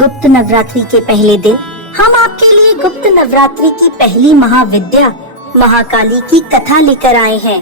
गुप्त नवरात्रि के पहले दिन हम आपके लिए गुप्त नवरात्रि की पहली महाविद्या महाकाली की कथा लेकर आए हैं।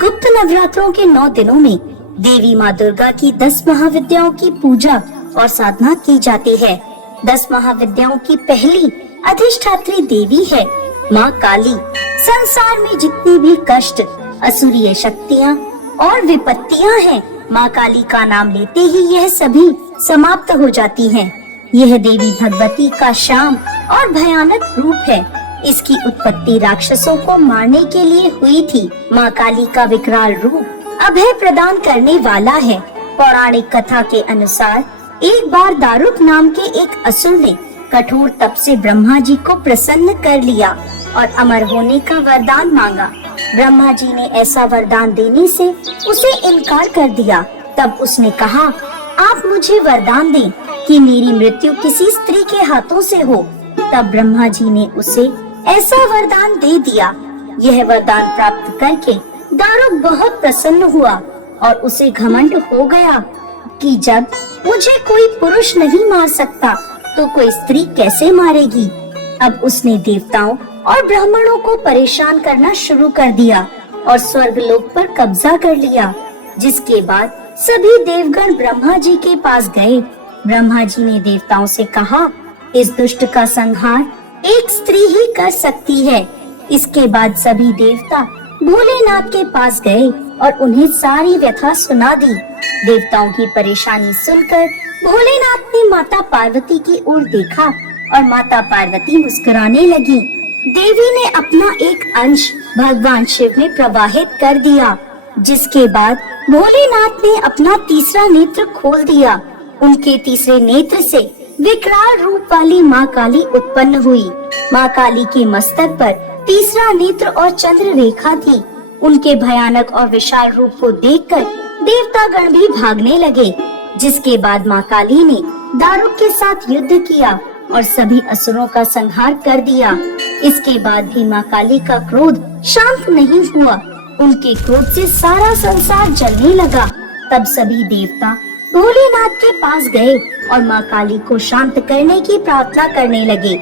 गुप्त नवरात्रों के 9 दिनों में देवी माँ दुर्गा की 10 महाविद्याओं की पूजा और साधना की जाती है। 10 महाविद्याओं की पहली अधिष्ठात्री देवी है माँ काली। संसार में जितनी भी कष्ट, असुरीय शक्तियाँ और विपत्तियाँ हैं, माँ काली का नाम लेते ही यह सभी समाप्त हो जाती हैं। यह देवी भगवती का शाम और भयानक रूप है। इसकी उत्पत्ति राक्षसों को मारने के लिए हुई थी। माँ काली का विकराल रूप अभय प्रदान करने वाला है। पौराणिक कथा के अनुसार एक बार दारुक नाम के एक असुर ने कठोर तप से ब्रह्मा जी को प्रसन्न कर लिया और अमर होने का वरदान मांगा। ब्रह्मा जी ने ऐसा वरदान देने से उसे इनकार कर दिया। तब उसने कहा, आप मुझे वरदान दें कि मेरी मृत्यु किसी स्त्री के हाथों से हो। तब ब्रह्मा जी ने उसे ऐसा वरदान दे दिया। यह वरदान प्राप्त करके दारुक बहुत प्रसन्न हुआ और उसे घमंड हो गया कि जब मुझे कोई पुरुष नहीं मार सकता तो कोई स्त्री कैसे मारेगी। अब उसने देवताओं और ब्राह्मणों को परेशान करना शुरू कर दिया और स्वर्ग लोक पर कब्जा कर लिया। जिसके बाद सभी देवगण ब्रह्मा जी के पास गए। ब्रह्मा जी ने देवताओं से कहा, इस दुष्ट का संहार एक स्त्री ही कर सकती है। इसके बाद सभी देवता भोलेनाथ के पास गए और उन्हें सारी व्यथा सुना दी। देवताओं की परेशानी सुनकर भोलेनाथ ने माता पार्वती की ओर देखा और माता पार्वती मुस्कुराने लगी। देवी ने अपना एक अंश भगवान शिव में प्रवाहित कर दिया। जिसके बाद भोलेनाथ ने अपना तीसरा नेत्र खोल दिया। उनके तीसरे नेत्र से विकराल रूप वाली माँ काली उत्पन्न हुई। माँ काली के मस्तक पर तीसरा नेत्र और चंद्र रेखा थी। उनके भयानक और विशाल रूप को देखकर देवतागण भी भागने लगे। जिसके बाद माँ काली ने दारुक के साथ युद्ध किया और सभी असुरों का संहार कर दिया। इसके बाद भी माँ काली का क्रोध शांत नहीं हुआ। उनके क्रोध से सारा संसार जलने लगा। तब सभी देवता भोलेनाथ के पास गए और माँ काली को शांत करने की प्रार्थना करने लगे।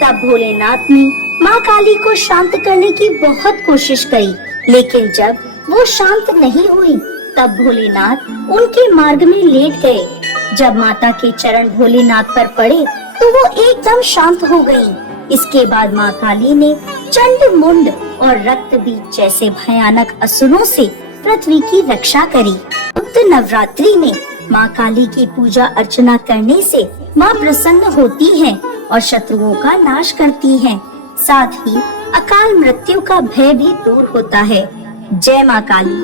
तब भोलेनाथ ने माँ काली को शांत करने की बहुत कोशिश करी, लेकिन जब वो शांत नहीं हुई तब भोलेनाथ उनके मार्ग में लेट गए। जब माता के चरण भोलेनाथ पर पड़े तो वो एकदम शांत हो गयी। इसके बाद माँ काली ने चंड मुंड और रक्त बीज जैसे भयानक असुरों से पृथ्वी की रक्षा करी। गुप्त नवरात्रि में माँ काली की पूजा अर्चना करने से माँ प्रसन्न होती है और शत्रुओं का नाश करती है। साथ ही अकाल मृत्यु का भय भी दूर होता है। जय माँ काली।